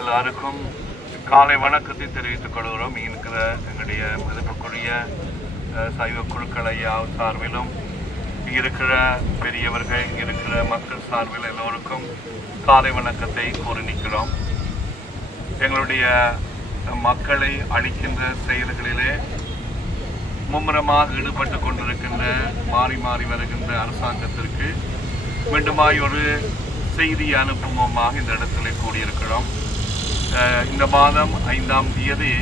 எல்லாருக்கும் காலை வணக்கத்தை தெரிவித்துக் கொள்கிறோம். இருக்கிற எங்களுடைய மதிப்புக்குரிய சைவ குழுக்கள் ஐயா சார்பிலும் இருக்கிற பெரியவர்கள் இருக்கிற மக்கள் சார்பில் எல்லோருக்கும் காலை வணக்கத்தை கூறி நிற்கிறோம். எங்களுடைய மக்களை அழிக்கின்ற செயல்களிலே மும்முரமாக ஈடுபட்டு கொண்டிருக்கின்ற மாறி மாறி வருகின்ற அரசாங்கத்திற்கு மீண்டுமாய் ஒரு செய்தி அனுப்புவமாக இந்த இடத்துல கூடியிருக்கிறோம். இந்த மாதம் 5ஆம் தேதி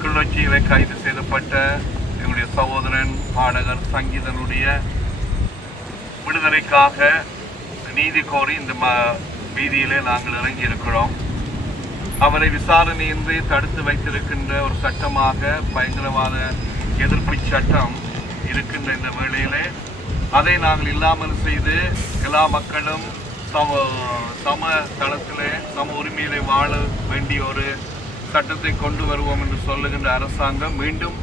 கிளிநொச்சியில் கைது செய்யப்பட்ட எங்களுடைய சகோதரன் பாடகர் சங்கீதனுடைய விடுதலைக்காக நீதி கோரி இந்த வீதியிலே நாங்கள் இறங்கி இருக்கிறோம். அவரை விசாரணையின்றி தடுத்து வைத்திருக்கின்ற ஒரு சட்டமாக பயங்கரவாத எதிர்ப்பு சட்டம் இருக்கின்ற இந்த வேளையிலே அதை நாங்கள் இல்லாமல் செய்து எல்லா மக்களும் சம தளத்திலே சம உரிமையிலே வாழ வேண்டிய ஒரு சட்டத்தை கொண்டு வருவோம் என்று சொல்லுகின்ற அரசாங்கம் மீண்டும்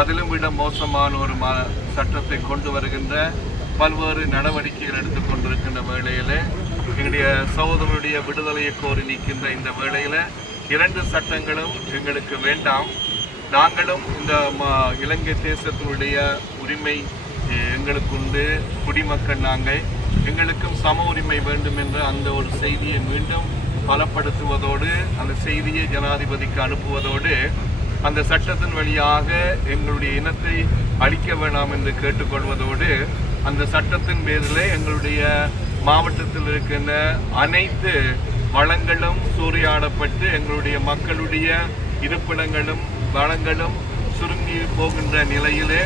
அதிலும் விட மோசமான ஒரு சட்டத்தை கொண்டு வருகின்ற பல்வேறு நடவடிக்கைகள் எடுத்துக் கொண்டிருக்கின்ற வேளையிலே எங்களுடைய சகோதரனுடைய விடுதலையை கோரி நிற்கின்ற இந்த வேளையில 2 சட்டங்களும் எங்களுக்கு வேண்டாம். நாங்களும் இந்த இலங்கை தேசத்தினுடைய உரிமை எங்களுக்கு உண்டு, குடிமக்கள் நாங்கள், எங்களுக்கும் சம உரிமை வேண்டும் என்ற அந்த ஒரு செய்தியை மீண்டும் பலப்படுத்துவதோடு அந்த செய்தியை ஜனாதிபதிக்கு அனுப்புவதோடு அந்த சட்டத்தின் வழியாக எங்களுடைய இனத்தை அழிக்க வேண்டாம் என்று கேட்டுக்கொள்வதோடு அந்த சட்டத்தின் பேரில் எங்களுடைய மாவட்டத்தில் இருக்கின்ற அனைத்து வளங்களும் சூறையாடப்பட்டு எங்களுடைய மக்களுடைய இருப்பிடங்களும் வளங்களும் சுருங்கி போகின்ற நிலையிலே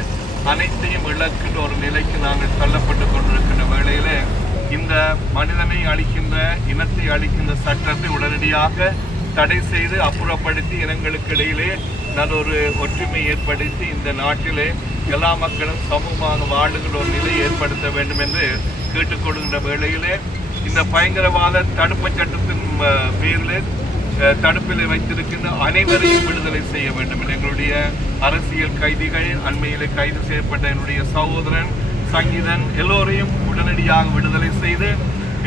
அனைத்தையும் இழக்கின்ற ஒரு நிலைக்கு நாங்கள் தள்ளப்பட்டு கொண்டிருக்கின்ற வேளையிலே இந்த மனிதனை அழிக்கின்ற இனத்தை அழிக்கின்ற சட்டத்தை உடனடியாக தடை செய்து அப்புறப்படுத்தி இனங்களுக்கு இடையிலே நல்லொரு ஒற்றுமை ஏற்படுத்தி இந்த நாட்டிலே எல்லா மக்களும் சமூகமாக வாழுகின்ற ஒரு நிலையை ஏற்படுத்த வேண்டும் என்று கேட்டுக்கொள்கின்ற வேளையிலே இந்த பயங்கரவாத தடுப்பு சட்டத்தின் பேரில் தடுப்பில் வைத்திருக்கின்ற அனைவரையும் விடுதலை செய்ய வேண்டும் என்று எங்களுடைய அரசியல் கைதிகள் அண்மையிலே கைது செய்யப்பட்ட என்னுடைய சகோதரன் சங்கீதன் எல்லோரையும் உடனடியாக விடுதலை செய்து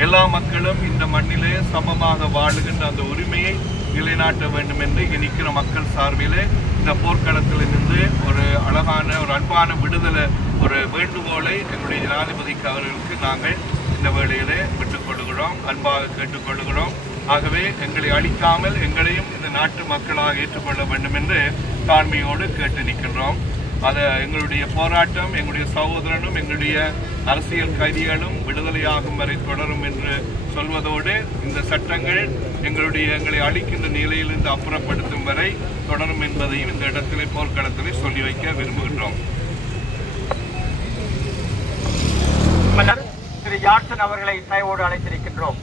எல்லா மக்களும் இந்த மண்ணிலே சமமாக வாழுகின்ற அந்த உரிமையை நிலைநாட்ட வேண்டும் என்று இங்கே நிற்கிற மக்கள் சார்பிலே இந்த போர்க்களத்தில் நின்று ஒரு அழகான ஒரு அன்பான விடுதலை ஒரு வேண்டுகோளை எங்களுடைய ஜனாதிபதிக்கு அவர்களுக்கு நாங்கள் இந்த வேளையிலே விட்டுக்கொள்கிறோம், அன்பாக கேட்டுக்கொள்கிறோம். ஆகவே எங்களை அழிக்காமல் எங்களையும் இந்த நாட்டு மக்களாக ஏற்றுக்கொள்ள வேண்டும் என்று தாழ்மையோடு கேட்டு நிற்கின்றோம். அதை எங்களுடைய போராட்டம் எங்களுடைய சகோதரனும் எங்களுடைய அரசியல் கைதிகளும் விடுதலையாகும் வரை தொடரும் என்று சொல்வதோடு இந்த சட்டங்கள் எங்களை அழிக்கின்ற நிலையிலிருந்து அப்புறப்படுத்தும் வரை தொடரும் என்பதையும் இந்த இடத்திலே போர்க்களத்திலே சொல்லி வைக்க விரும்புகின்றோம். திரு ஜான்சன் அவர்களை தயவோடு அழைத்திருக்கின்றோம்.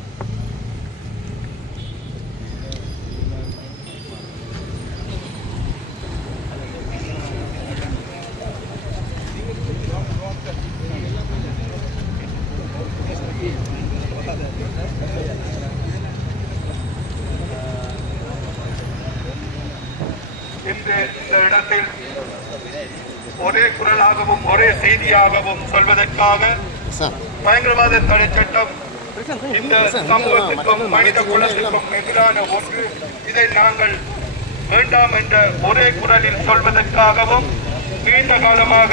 இந்த இடத்தில் ஒரே குரலாகவும் ஒரே செய்தியாகவும் சொல்வதற்காக பயங்கரவாத தடை சட்டம் இந்த சமூகத்திற்கும் மனித குலத்திற்கும் எதிரான ஒன்று, இதை நாங்கள் வேண்டாம் என்ற ஒரே குரலில் சொல்வதற்காகவும் நீண்ட காலமாக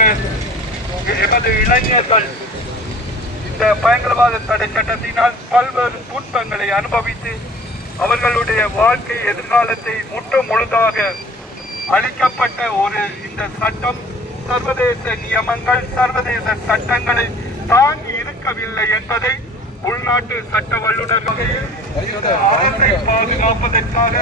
எமது இளைஞர்கள் இந்த பயங்கரவாத தடை சட்டத்தினால் பல்வேறு துன்பங்களை அனுபவித்து அவர்களுடைய வாழ்க்கை எதிர்காலத்தை முழுதாக அளிக்கப்பட்ட ஒரு இந்த சட்டம் சர்வதேச நியமங்கள் சர்வதேச சட்டங்களை தாங்கி இருக்கவில்லை என்பதை உள்நாட்டு சட்ட வல்லுநர் வகையில் அரசை பாதுகாப்பதற்காக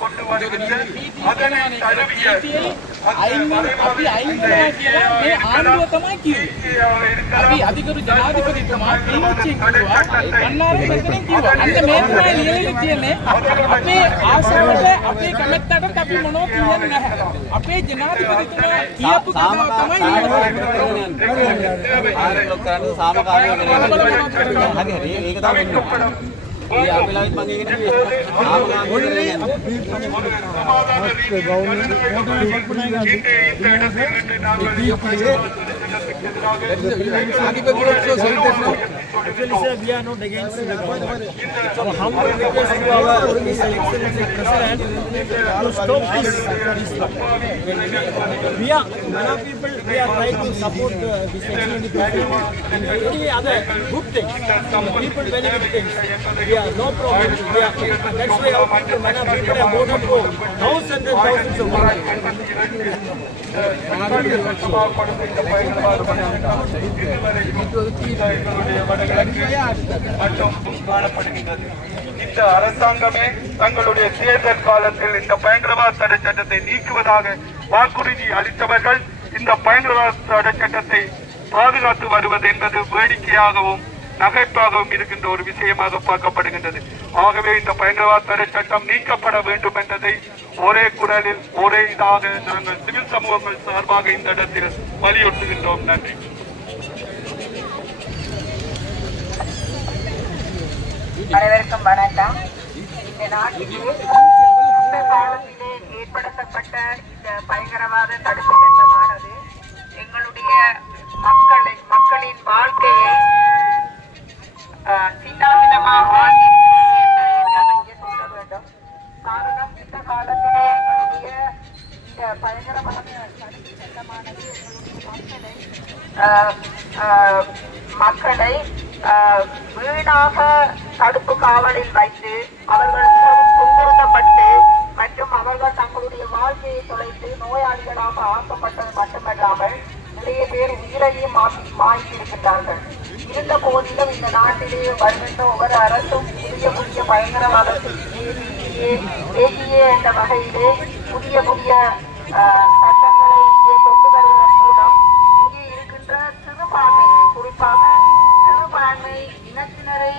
கொண்டு வருகின்ற அதனை தழுவிய අධිකරු ජනාධිපතිතුමා පිළිච්චෙන් කිව්වා කන්නාරම් මෙතනින් කිව්වා අන්න මේකයි ලියලා තියෙන්නේ අපේ ආසාවට අපේ කැමැත්තට අපි මොනව කියන්නේ නැහැ අපේ ජනාධිපතිතුමා කියපු කතාව තමයි We are not against the government. So humble request to our His Excellency President to stop this. We are many people. We are trying to support His Excellency President and any other good things. People very good things. We are no problem. We are, that's why our people, many people have voted for thousands and thousands of people. இந்த அரசாங்கமே தங்களுடைய தேர்தல் காலத்தில் இந்த பயங்கரவாத தடை சட்டத்தை நீக்குவதாக வாக்குறுதி அளித்தவர்கள் இந்த பயங்கரவாத தடை சட்டத்தை பாதுகாத்து வருவது என்பது வேடிக்கையாகவும் நகைப்பாகவும் இருக்கின்ற ஒரு விஷயமாக பார்க்கப்படுகின்றது. ஆகவே இந்த பயங்கரவாத தடை சட்டம் நீக்கப்பட வேண்டும் என்பதை ஒரே குரலில் ஒரே இதாக நாங்கள் சிவில் சமூகங்கள் சார்பாக இந்த இடத்தில் வலியுறுத்துகின்றோம். நன்றி. அனைவருக்கும் வணக்கம். இந்த நாட்டிலே இந்த காலத்திலே ஏற்படுத்தப்பட்ட இந்த பயங்கரவாத தடுப்பு சட்டமானது எங்களுடைய மக்களின் வாழ்க்கையை சின்னாபின்னமாக சொல்ல வேண்டும். காரணம், இந்த காலத்திலே எங்களுடைய இந்த பயங்கரவாத தடுப்பு சட்டமானது மக்களை வீணாக தடுப்பு காவலில் வைத்து அவர்கள் மிகவும் துன்புறுத்தப்பட்டு மற்றும் அவர்கள் தங்களுடைய வாழ்க்கையை தொலைத்து நோயாளிகளாக ஆக்கப்பட்டது மட்டுமல்லாமல் நிறைய பேர் உயிரையும் மாற்றியிருக்கின்றார்கள். இருந்த போதிலும் இந்த நாட்டிலே வருகின்ற ஒவ்வொரு அரசும் புதிய பயங்கரவாதத்தை என்ற வகையிலே புதிய சட்டங்களை இங்கே கொண்டு வருவதன் மூலம் இங்கே இருக்கின்ற சிறுபான்மையை, குறிப்பாக சிறுபான்மை இனத்தினரை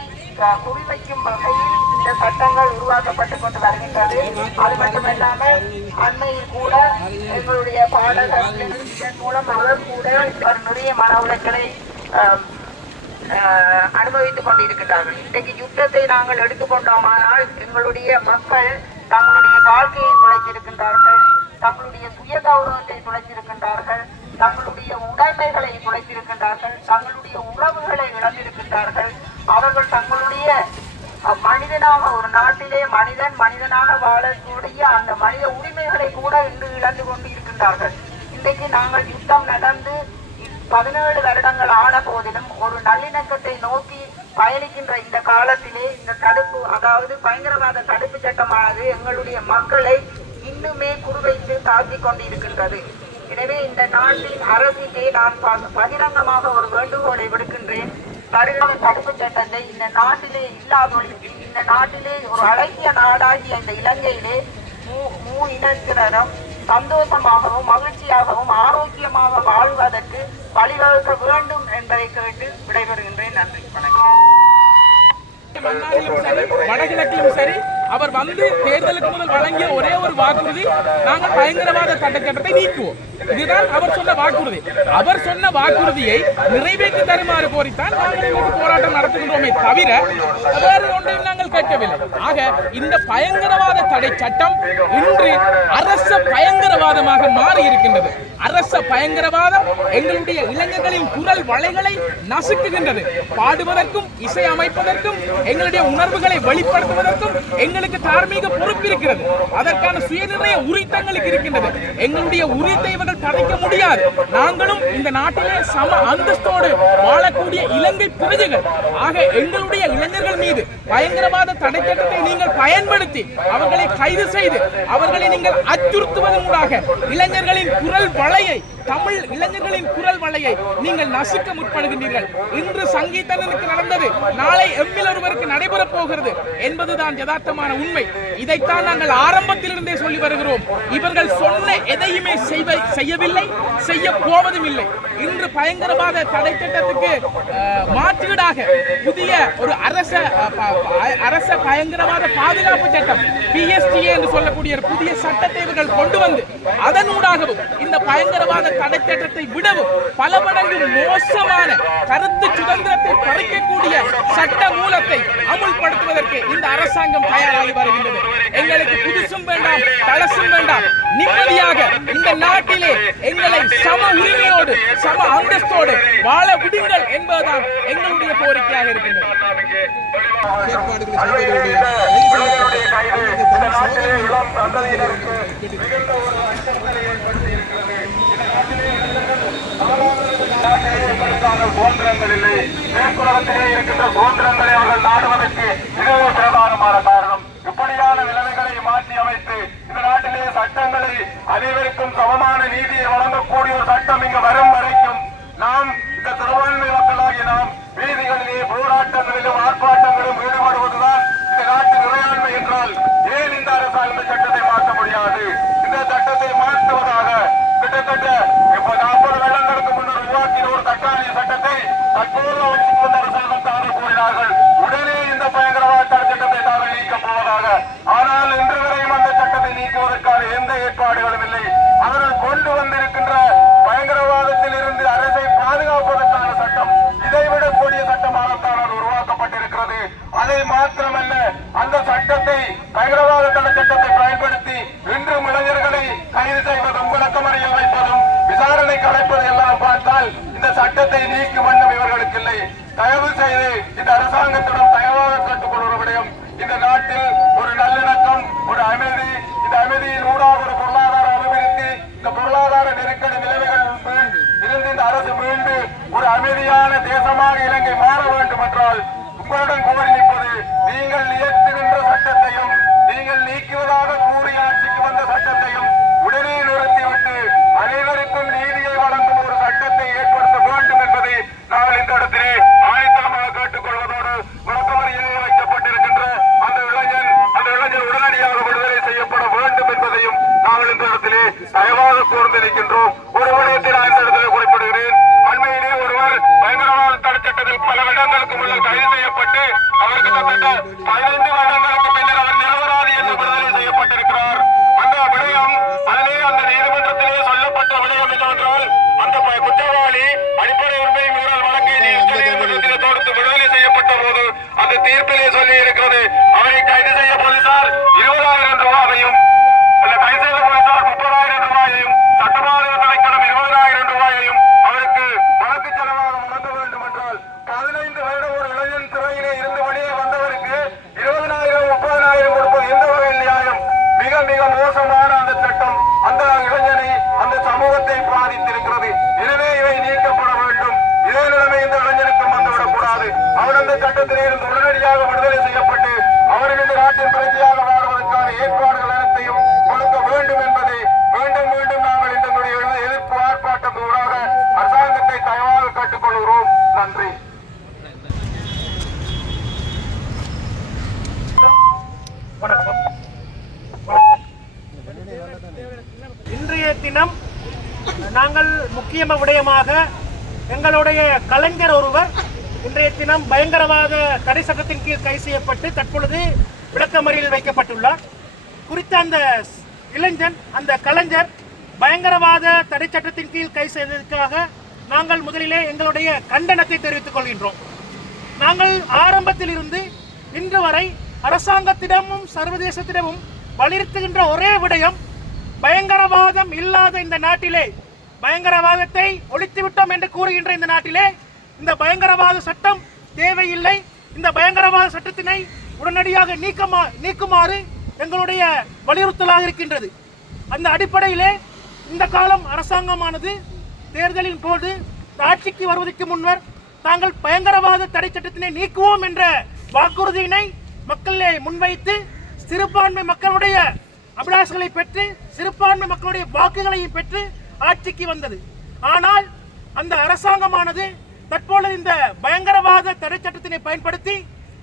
குறிவைக்கும் வகையில் இந்த சட்டங்கள் உருவாக்கப்பட்டுக் கொண்டு வருகின்றது. அது மட்டுமல்லாமல் அண்மையில் கூட எங்களுடைய பாடகர்கள் இதன் மூலம் அவர் கூட நிறைய மன உளைச்சலை அனுபவித்துக் கொண்டிருக்கிறார்கள். இன்றைக்கு யுத்தத்தை நாங்கள் எடுத்துக்கொண்டோமானால் எங்களுடைய மக்கள் தங்களுடைய வாழ்க்கையை துளைத்திருக்கின்றார்கள், தங்களுடைய சுய கௌரவத்தை துளைத்திருக்கின்றார்கள், தங்களுடைய உடைமைகளை துளைத்திருக்கின்றார்கள், தங்களுடைய உறவுகளை இழந்திருக்கின்றார்கள். அவர்கள் தங்களுடைய மனிதனாக ஒரு நாட்டிலே மனிதனாக வாழக்கூடிய அந்த மனித உரிமைகளை கூட இன்று இழந்து கொண்டு இருக்கின்றார்கள். இன்றைக்கு நாங்கள் யுத்தம் நடந்து 17 வருடங்கள் ஆன போதிலும் ஒரு நல்லிணக்கத்தை நோக்கி பயணிக்கின்ற இந்த காலத்திலே இந்த தடுப்பு, அதாவது பயங்கரவாத தடுப்பு சட்டமானது எங்களுடைய மக்களை இன்னுமே குறிவைத்து தாக்கிக் கொண்டிருக்கின்றது. எனவே இந்த நாட்டின் அரசிலே நான் பகிரங்கமாக ஒரு வேண்டுகோளை விடுக்கின்றேன். வருகிற தடுப்பு சட்டத்தை இந்த நாட்டிலே இல்லாதொழித்து இந்த நாட்டிலே ஒரு அழகிய நாடாகிய இந்த இலங்கையிலே இனத்தினரும் சந்தோஷமாகவும் மகிழ்ச்சியாகவும் ஆரோக்கியமாக வாழ்வதற்கு வழிவகுக்க வேண்டும் என்பதை கேட்டு விடைபெறுகின்றேன். நன்றி, வணக்கம். வடகிழக்கிலும் சரி, அவர் வந்து தேர்தலுக்கு முதல் வழங்கிய ஒரே ஒரு வாக்குறுதி, நாங்கள் பயங்கரவாத சட்டத்தை நீக்குவோம். இதுதான் அவர் சொன்ன வாக்குறுதி. அவர் சொன்ன வாக்குறுதியை நிறைவேற்றி தருமாறு கோரித்தான் நாங்கள் இன்றைக்கு போராட்டம் நடத்துகின்றோமே தவிர வேறு ஒன்றையும் நாங்கள் கேட்கவில்லை. ஆக இந்த பயங்கரவாத தடை சட்டம் இன்று அரச பயங்கரவாதமாக மாறி இருக்கின்றது. அரச பயங்கரவாதம் எங்களுடைய இளைஞர்களின் குரல் வளைகளை நசுக்குகின்றது. பாடுவதற்கும் இசை அமைப்பதற்கும் எங்களுடைய உணர்வுகளை வெளிப்படுத்துவதற்கும் எங்களுக்கு தார்மீக பொறுப்பு இருக்கிறது. அதற்கான சுயநிர்ணய உரித்தங்களுக்கு இருக்கின்றது. எங்களுடைய உரித்தை இவர்கள் தடைக்க முடியாது. நாங்களும் இந்த நாட்டிலே சம அந்தஸ்தோடு வாழக்கூடிய இலங்கை பிரஜைகள். ஆக எங்களுடைய இளைஞர்கள் மீது பயங்கரவாத தடை சட்டத்தை நீங்கள் பயன்படுத்தி அவர்களை கைது செய்து அவர்களை நீங்கள் அச்சுறுத்துவதன் மூலமாக இளைஞர்களின் குரல் வளையை, தமிழ் இளைஞர்களின் குரல் வளையை நீங்கள் நசுக்க முற்படுகின்றீர்கள். இன்று சங்கீதனுக்கு நடந்தது நாளை எம்மில் ஒருவருக்கு நடைபெறப் போகிறது என்பதுதான் யதார்த்தமான உண்மை. இதைத்தான் நாங்கள் ஆரம்பத்திலிருந்தே சொல்லி வருகிறோம். இவர்கள் சொன்ன எதையுமே செய்யவில்லை, செய்ய போவதும் இல்லை. இன்று பயங்கரவாத தடை சட்டத்துக்கு மாற்று ஈடாக புதிய ஒரு அரச பயங்கரவாத பாதுகாப்பு சட்டம் PSTA என்று சொல்லக்கூடிய ஒரு புதிய சட்டத்தை இவர்கள் கொண்டு வந்து அதனூடாகவும் இந்த பயங்கரவாத தடை சட்டத்தை விடவும் பல மடங்கு மோசமான கருத்து சுதந்திரத்தை பறிக்கக்கூடிய சட்ட மூலத்தை அமுல்படுத்துவதற்கு இந்த அரசாங்கம் தயாராகி வருகின்றது. எங்களுக்கு புதுசும் வேண்டாம், பழசும் வேண்டாம், நிம்மதியாக இந்த நாட்டிலே எங்களை சம உரிமையோடு சம அந்தஸ்தோடு வாழ விடுங்கள் என்பதுதான் எங்களுடைய கோரிக்கையாக இருக்கின்றது. சுதந்திரங்கள் இல்லை, மேற்குலகத்திலே இருக்கின்ற சுதந்திரங்களை அவர்கள் நாடுவதற்கு மிகவும் பிரதானமான காரணம். இப்படியான நிலைமைகளை மாற்றி அமைத்து இந்த நாட்டிலே சட்டங்களை அனைவருக்கும் சமமான நீதியை வழங்கக்கூடிய ஒரு சட்டம் இங்கு வரும் வரைக்கும் நாம் இந்த சிறுபான்மை மக்களாகிய நாம் வீதிகளிலே போராட்டங்களிலும் ஆர்ப்பாட்டங்களிலும் ஈடுபடுவதுதான் இந்த நாட்டின் இறையாண்மை என்றால் ஏன் இந்த அரசாங்கம் சட்டத்தை மாற்ற முடியாது? இந்த சட்டத்தை மாற்றுவதாக கிட்டத்தட்ட 40 வருடங்களுக்கு முன்னர் உருவாக்கின ஒரு தற்காலிக சட்டத்தை தற்போது ஆட்சிக்கு வந்த அரசாங்கம் தாங்கள் கூறினார்கள் உடனே இந்த பயங்கரவாத தடை சட்டத்தை தாங்கள் நீக்கப் போவதாக. ஆனால் இன்று வரையும் அந்த சட்டத்தை நீக்குவதற்கான எந்த ஏற்பாடுகளும் இல்லை. அவர்கள் கொண்டு வந்திருக்கின்ற பயங்கரவாதத்தில் இருந்து அரசை பாதுகாப்பதற்கான சட்டம் இதைவிட கூடிய சட்டமாகத்தான் அது உருவாக்கப்பட்டிருக்கிறது. அதை மாத்திரமல்ல, அந்த சட்டத்தை பயங்கரவாத தடை சட்டத்தை பயன்படுத்தி இன்றும் இளைஞர்களை கைது செய்வதும் விளக்கமறியல் வைப்பதும் விசாரணை கலைப்பது எல்லாம் பார்த்தால் இந்த சட்டத்தை நீக்கும் வண்ணம் இவர்களுக்கு இல்லை. தயவு செய்து இந்த அரசாங்கத்திடம் தயவாக கேட்டுக்கொள்கிற விடயம், இந்த நாட்டில் ஒரு நல்லிணக்கம், ஒரு அமைதி, இந்த அமைதியின் ஊடாக ஒரு பொருளாதார அபிவிருத்தி, இந்த பொருளாதார நெருக்கடி நிலைமைகள் இருந்து இந்த அரசு மீண்டு ஒரு அமைதியான தேசமாக இலங்கை மாற வேண்டும் என்றால் உங்களுடன் கோரி நிற்பது, நீங்கள் இயற்றுகின்ற சட்டத்தையும் நீங்கள் நீக்குவதாக கூறி ஆட்சிக்கு வந்த சட்டத்தையும் உடனே நிறுத்திவிட்டு அனைவருக்கும் நீதியை வழங்கும் ஒரு சட்டத்தை ஏற்படுத்த வேண்டும் என்பதை நாங்கள் இந்த இடத்திலே ஆயத்தமாக கேட்டுக்கொள்வதோடு விளக்கமறியலில் வைக்கப்பட்டிருக்கின்ற அந்த இளைஞர் உடனடியாக விடுதலை செய்யப்பட வேண்டும் என்பதையும் நாங்கள் இந்த இடத்திலே தயவாக கூர்ந்திருக்கின்றோம். ஒரு விடயத்தில் நான் இந்த இடத்திலே குறிப்பிடுகிறேன். அண்மையிலே ஒருவர் பயங்கரவாத தடை சட்டத்தில் பல வருடங்களுக்கு முன்னர் கைது செய்யப்பட்டு அவர் கிட்டத்தட்ட 15 வருடங்களுக்கு பின்னர் அவர் நிரபராதி என்று விடுதலை செய்யப்பட்டிருக்கிறார். அந்த விடயம் அதிலே அந்த நீதிமன்றத்திலே சொல்லப்பட்ட விடயம் என்னவென்றால் அந்த குற்றவாளி அடிப்படை உரிமை மீறல் வழக்கை நீதிமன்றத்தில் தொடுத்து விடுதலை செய்யப்பட்ட போது அந்த தீர்ப்பிலே சொல்லி இருக்கிறது, அவரை கைது செய்ய போலீசார் 20,000 ரூபாயையும் கைது செய்த போலீசார் 30,000 ரூபாயையும் சட்டபாதுகாப்பு திணைக்களம் 20,000 ரூபாயையும் அவருக்கு வழக்கு செலவாக வழங்க வேண்டும் என்றால் 15 வருட ஒரு இளைஞன் சிறையிலே இருந்து வெளியே வந்தவருக்கு 20,000 30,000 கொடுப்பது எந்த வகையில் நியாயம்? மிக மிக மோசமான அந்த சட்டம் அந்த இளைஞனை அந்த சமூகத்தை பாதித்திருக்கிறது. எனவே இவை நீக்கப்பட வேண்டும். இதே நிலைமை இந்த இளைஞனுக்கும் வந்துவிடக் கூடாது. அவர் அந்த சட்டத்திலே இருந்து உடனடியாக விடுதலை செய்யப்பட்டு அவர்கள் இந்த நாட்டின் பிரஜையாக வாழ்வதற்கான ஏற்பாடுகள் அனைத்தையும் கொடுக்க வேண்டும் என்பதை மீண்டும் மீண்டும் நாங்கள் எங்களுடைய எதிர்ப்பு ஆர்ப்பாட்டத்தோடாக அரசாங்கத்தை தயவாக கேட்டுக்கொள்கிறோம். நன்றி. இன்றைய தினம் நாங்கள் முக்கிய விடயமாக எங்களுடைய கலைஞர் ஒருவர் இன்றைய தினம் பயங்கரவாத தடை சட்டத்தின் கீழ் கைது செய்யப்பட்டு தற்பொழுது விளக்கமறியலில் வைக்கப்பட்டுள்ளார். குறித்த அந்த இளைஞன், அந்த கலைஞர் பயங்கரவாத தடை சட்டத்தின் கீழ் கைது செய்ததற்காக நாங்கள் முதலிலே எங்களுடைய கண்டனத்தை தெரிவித்துக் கொள்கின்றோம். நாங்கள் ஆரம்பத்தில் இருந்து இன்று வரை அரசாங்கத்திடமும் சர்வதேசத்திடமும் வலியுறுத்துகின்ற ஒரே விடயம், பயங்கரவாதம் இல்லாத இந்த நாட்டிலே, பயங்கரவாதத்தை ஒழித்துவிட்டோம் என்று கூறுகின்ற இந்த நாட்டிலே இந்த பயங்கரவாத சட்டம் தேவையில்லை. இந்த பயங்கரவாத சட்டத்தினை உடனடியாக நீக்குமாறு எங்களுடைய வலியுறுத்தலாக இருக்கின்றது. அந்த அடிப்படையிலே இந்த காலம் அரசாங்கமானது தேர்தலின் போது ஆட்சிக்கு வருவதற்கு முன்னர் தாங்கள் பயங்கரவாத தடை சட்டத்தினை நீக்குவோம் என்ற வாக்குறுதியினை மக்களிலே முன்வைத்து சிறுபான்மை மக்களுடைய அபிலாஷங்களை பெற்று சிறுபான்மை மக்களுடைய வாக்குகளையும் பெற்று ஆட்சிக்கு வந்தது. ஆனால் அந்த அரசாங்கமானது தற்பொழுது இந்த பயங்கரவாத தடை சட்டத்தினை பயன்படுத்தி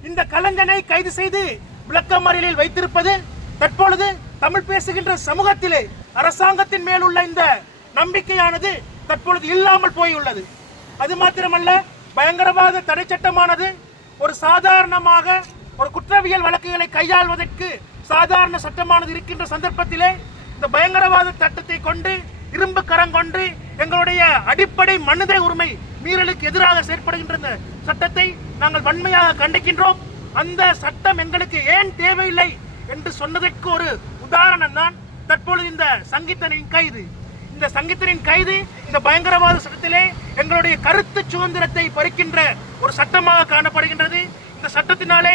இந்த கலைஞனை கைது செய்து விளக்கமறியலில் வைத்திருப்பது தற்பொழுது தமிழ் பேசுகின்ற சமூகத்திலே அரசாங்கத்தின் மேல் உள்ள இந்த நம்பிக்கையானது தற்பொழுது இல்லாமல் போயுள்ளது. அது மாத்திரமல்ல, பயங்கரவாத தடை சட்டமானது ஒரு சாதாரணமாக ஒரு குற்றவியல் வழக்குகளை கையாள்வதற்கு சாதாரண சட்டமானது இருக்கின்ற சந்தர்ப்பத்திலே இந்த பயங்கரவாத சட்டத்தை கொண்டு இரும்பு கரம் கொண்டு எங்களுடைய அடிப்படை மனித உரிமை மீறலுக்கு எதிராக செயற்படுகின்ற இந்த சட்டத்தை நாங்கள் வன்மையாக கண்டிக்கின்றோம். அந்த சட்டம் எங்களுக்கு ஏன் தேவையில்லை என்று சொன்னதற்கு ஒரு உதாரணம் தான் தற்பொழுது இந்த சங்கீதனின் கைது. இந்த சங்கீதனின் கைது இந்த பயங்கரவாத சட்டத்திலே எங்களுடைய கருத்து சுதந்திரத்தை பறிக்கின்ற ஒரு சட்டமாக காணப்படுகின்றது. இந்த சட்டத்தினாலே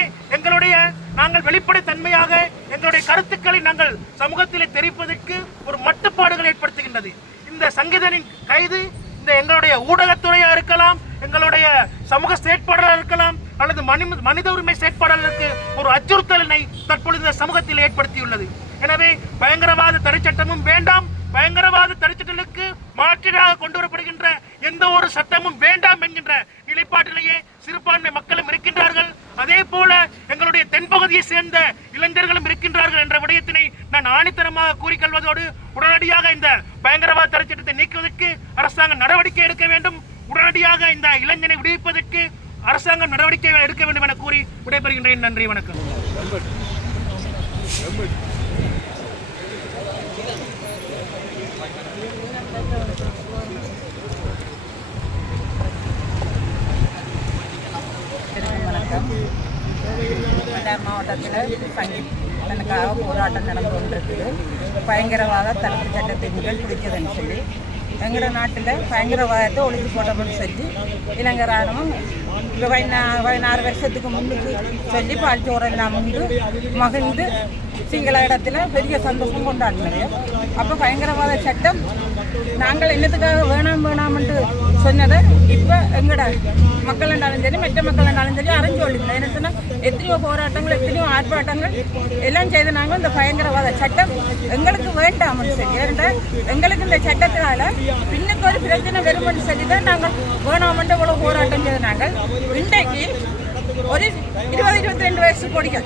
நாங்கள் வெளிப்படைத்தன்மையாக எங்களுடைய கருத்துக்களை நாங்கள் சமூகத்திலே தெரிவிப்பதற்கு ஒரு மட்டுப்பாடுகள் ஏற்படுத்துகின்றது. இந்த சங்கீதனின் கைது இந்த எங்களுடைய ஊடகத்துறையாக இருக்கலாம், எங்களுடைய சமூக செயற்பாடுகளாக இருக்கலாம், அல்லது மனித உரிமை செயற்பாடுகளுக்கு ஒரு அச்சுறுத்தலினை தற்பொழுது இந்த சமூகத்தில் ஏற்படுத்தியுள்ளது. எனவே பயங்கரவாத தடை சட்டமும் வேண்டாம், பயங்கரவாத தடை சட்டங்களுக்கு மாற்றாக கொண்டு வரப்படுகின்ற எந்த ஒரு சட்டமும் வேண்டாம் என்கின்ற நிலைப்பாட்டிலேயே சிறுபான்மை மக்களும் இருக்கின்றார்கள். அதே போல எங்களுடைய தென்பகுதியை சேர்ந்த இளைஞர்களும் இருக்கின்றார்கள் என்ற விடயத்தினை நான் ஆணித்தரமாக கூறிக்கொள்வதோடு உடனடியாக இந்த பயங்கரவாத தடை சட்டத்தை நீக்குவதற்கு அரசாங்கம் நடவடிக்கை எடுக்க வேண்டும். உடனடியாக இந்த இளைஞனை விடுவிப்பதற்கு அரசாங்கம் நடவடிக்கை எடுக்க வேண்டும் என கூறி விடைபெறுகின்றேன். நன்றி, வணக்கம். மன்னார் மாவட்டத்தில் சங்கீதனுக்காக போராட்டம் நடந்து கொண்டிருக்குது. பயங்கரவாத தடுப்பு சட்டத்தின் கீழ் பிடிச்சதுன்னு சொல்லி எங்களோட நாட்டில் பயங்கரவாதத்தை ஒழிச்சு போட்டோம்னு சொல்லி இலங்கை ராணுவம் 16 வருஷத்துக்கு முன்னுக்கு சொல்லி பால்ச்சோரெல்லாம் உண்டு மகிழ்ந்து சிங்கள இடத்துல பெரிய சந்தோஷம் கொண்டாடினது. அப்போ பயங்கரவாத சட்டம் நாங்கள் என்னத்துக்காக வேணாம்னு சொன்னதை இப்போ எங்களோட மக்கள் இருந்தாலும் சரி மற்ற மக்கள் இருந்தாலும் சரி அறிஞ்சு கொள்ளுங்கள். என்ன சொன்னால் எத்தனையோ போராட்டங்கள் எத்தனையோ ஆர்ப்பாட்டங்கள் எல்லாம் செய்து நாங்கள் இந்த பயங்கரவாத சட்டம் எங்களுக்கு வேண்டாம்னு சொல்லி, ஏனென்றால் எங்களுக்கு இந்த சட்டத்தினால பின்னுக்கு ஒரு பிரச்சனை வரும்னு சொல்லி தான் நாங்கள் வேணாமன்ட்டு இவ்வளோ போராட்டம் செய்து நாங்கள் இன்றைக்கு ஒரு 20-22 வயசு பொடிகள்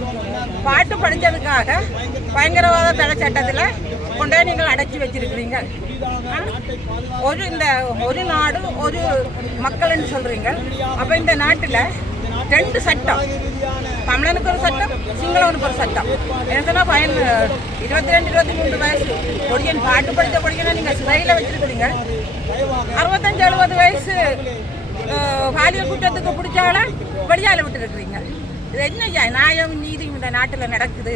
பாட்டு படித்ததுக்காக பயங்கரவாத தடை சட்டத்தில் கொண்டே நீங்கள் அடைச்சி வச்சிருக்கிறீங்க. ஒரு நாடு ஒரு மக்கள்னு சொல்கிறீங்க. அப்போ இந்த நாட்டில் 2 சட்டம், தமிழனுக்கு ஒரு சட்டம், சிங்களவனுக்கு ஒரு சட்டம். என்ன 22-23 வயசு பொடியன் பாட்டு படித்த பொடியனை நீங்கள் சிறையில் வச்சிருக்கிறீங்க. 65-70 வயசு பாலியல் குற்றத்துக்கு பிடிச்சால வெளியால் விட்டுருக்குறீங்க. இது என்ன நியாயம் நீதியும் இந்த நாட்டில் நடக்குது?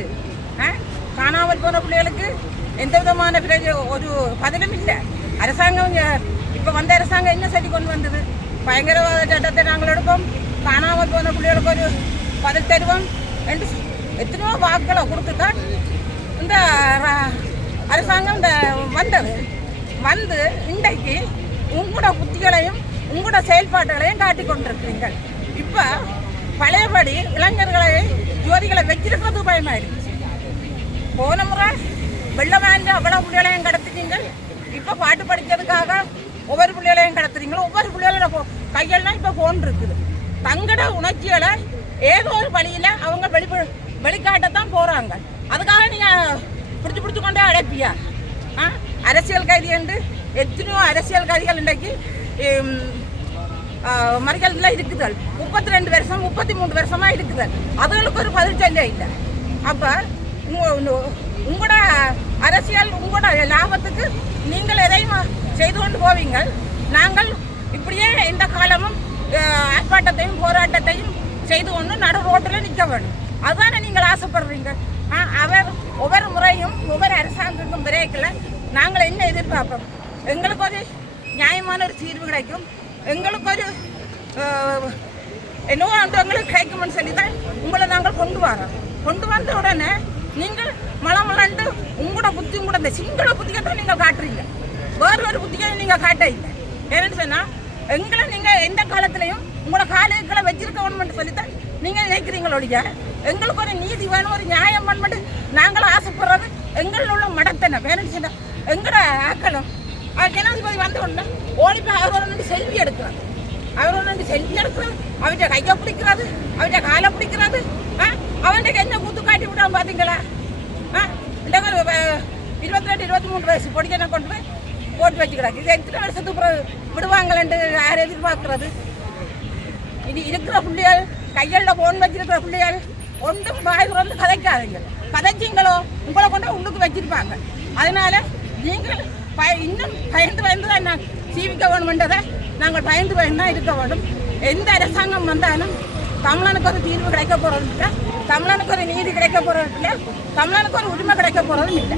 காணாமல் போன பிள்ளைகளுக்கு எந்த விதமான ஒரு பதிலும் இல்லை. அரசாங்கம் இப்போ வந்த அரசாங்கம் என்ன சொல்லி கொண்டு வந்தது? பயங்கரவாத சட்டத்தை நாங்கள் எடுப்போம், காணாமல் போன பிள்ளைகளுக்கு ஒரு பதில் தருவோம் என்று எத்தனையோ வாக்களை கொடுத்துதான் இந்த அரசாங்கம் வந்து இன்றைக்கு உங்களோட புத்திகளையும் உங்களோட செயல்பாடுகளையும் காட்டி கொண்டிருக்கிறீங்க. இப்போ பழையபடி இளைஞர்களை யுவதிகளை வச்சிருக்கிறது பயமாயிருச்சு. போன முறை வெள்ளம் வாங்கி அவ்வளோ பிள்ளைகளையும் கடத்திட்டீங்க. இப்போ பாட்டு படித்ததுக்காக ஒவ்வொரு பிள்ளைகளையும் கடத்துறீங்களோ, ஒவ்வொரு பிள்ளைகளோட கையெல்லாம் இப்போ ஃபோன் இருக்குது. தங்களோட உணர்ச்சிகளை ஏதோ ஒரு வழியில் அவங்க வெளிக்காட்டத்தான் போகிறாங்க. அதுக்காக நீங்கள் பிடிச்சி கொண்டே அடைப்பியா? அரசியல் கைதி என்று எத்தனையோ அரசியல் கைதிகள் இன்றைக்கு மறிகளில் இருக்குதல். 32 வருஷம் 33 வருஷமாக இருக்குதல். அதுகளுக்கு ஒரு பதில் சொல்ல இல்லை. அப்போ உங்களோட அரசியல் உங்களோட லாபத்துக்கு நீங்கள் எதையும் செய்து கொண்டு போவீங்க. நாங்கள் இப்படியே இந்த காலமும் ஆர்ப்பாட்டத்தையும் போராட்டத்தையும் செய்து கொண்டு நடு ரோட்டில் நிற்க வேண்டும். அதுதானே நீங்கள் ஆசைப்படுறீங்க. ஒவ்வொரு முறையும் ஒவ்வொரு அரசாங்கத்துக்கும் விரைக்கல நாங்கள் என்ன எதிர்பார்ப்போம்? எங்களுக்கு ஒரு நியாயமான ஒரு தீர்வு கிடைக்கும், எங்களுக்கு ஒரு என்னவோ எங்களுக்கு கிடைக்கும்னு சொல்லி தான் உங்களை நாங்கள் கொண்டு வந்த உடனே நீங்கள் மலமலன்ட்டு உங்களோட புத்தி உங்களோட இந்த சிங்கள புத்தியை தான் நீங்கள் காட்டுறீங்க. வேறு ஒரு புத்தியை நீங்கள் காட்ட இல்லை. ஏன்னு சொன்னால் எங்களை நீங்கள் எந்த காலத்துலையும் உங்களோட காலைகளை வச்சிருக்க வேணும்னு சொல்லித்தான் நீங்கள் நினைக்கிறீங்களோடைய எங்களுக்கு ஒரு நீதி வேணும், ஒரு நியாயம் வேணும்னு நாங்களும் ஆசைப்படுறது எங்களில் உள்ள மடத்தனை வேணும்னு சொன்னால் எங்களோட ஆக்களும் ஜனாதிபதி வந்த உடனே ஓடி போய் அவரோட செல்வி எடுக்கிறார், அவற்றை கையை பிடிக்கிறது, அவற்றை காலை பிடிக்கிறது. அவனுக்கு என்ன கூத்து காட்டி விடாம பார்த்தீங்களா? இந்த 22-23 வயசு பொடிக்கனை கொண்டு போய் போட்டு வச்சுக்கிறாங்க. இது எத்தனை வருஷத்துக்கு விடுவாங்களேன்ட்டு யார் எதிர்பார்க்கறது? இனி இருக்கிற பிள்ளைகள் கைகளில் போன் வச்சிருக்கிற பிள்ளைகள் ஒன்றும் வாய் திறந்து கதைக்காதீங்க. கதைச்சிங்களோ உங்களை கொண்டு உள்ளுக்கு வச்சிருப்பாங்க. அதனால நீங்கள் இன்னும் பயந்து தான் நான் ஜீவிக்க வேணுமென்றதை நாங்கள் பயந்து தான் இருக்க வேண்டும். எந்த அரசாங்கம் வந்தாலும் தமிழனுக்கு ஒரு தீர்வு கிடைக்க போகிறதும் இல்லை, தமிழனுக்கு ஒரு நீதி கிடைக்க போகிறதும் இல்லை, தமிழனுக்கு ஒரு உரிமை கிடைக்க போகிறதும் இல்லை.